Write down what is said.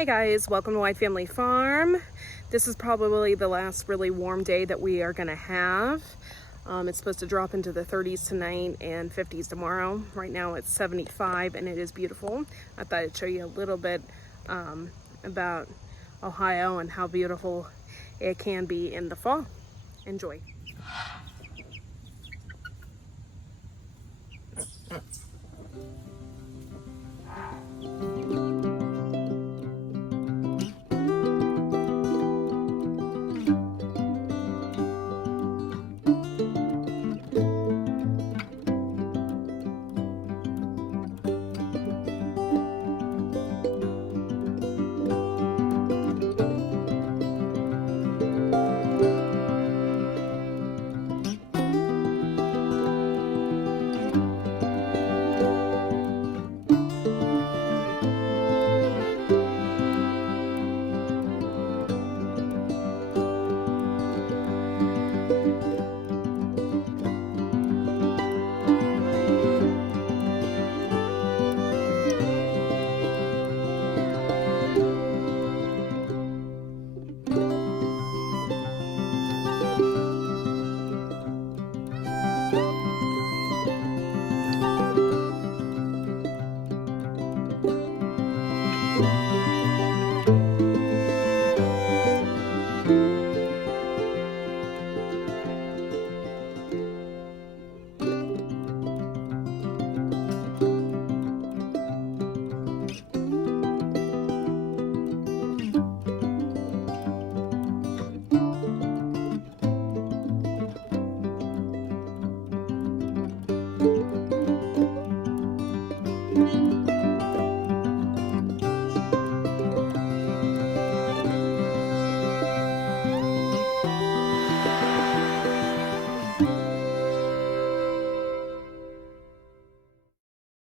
Hey guys, welcome to White Family Farm. This is probably the last really warm day that we are gonna have. It's supposed to drop into the 30s tonight and 50s tomorrow. Right now it's 75 and it is beautiful. I thought I'd show you a little bit about Ohio and how beautiful it can be in the fall. Enjoy.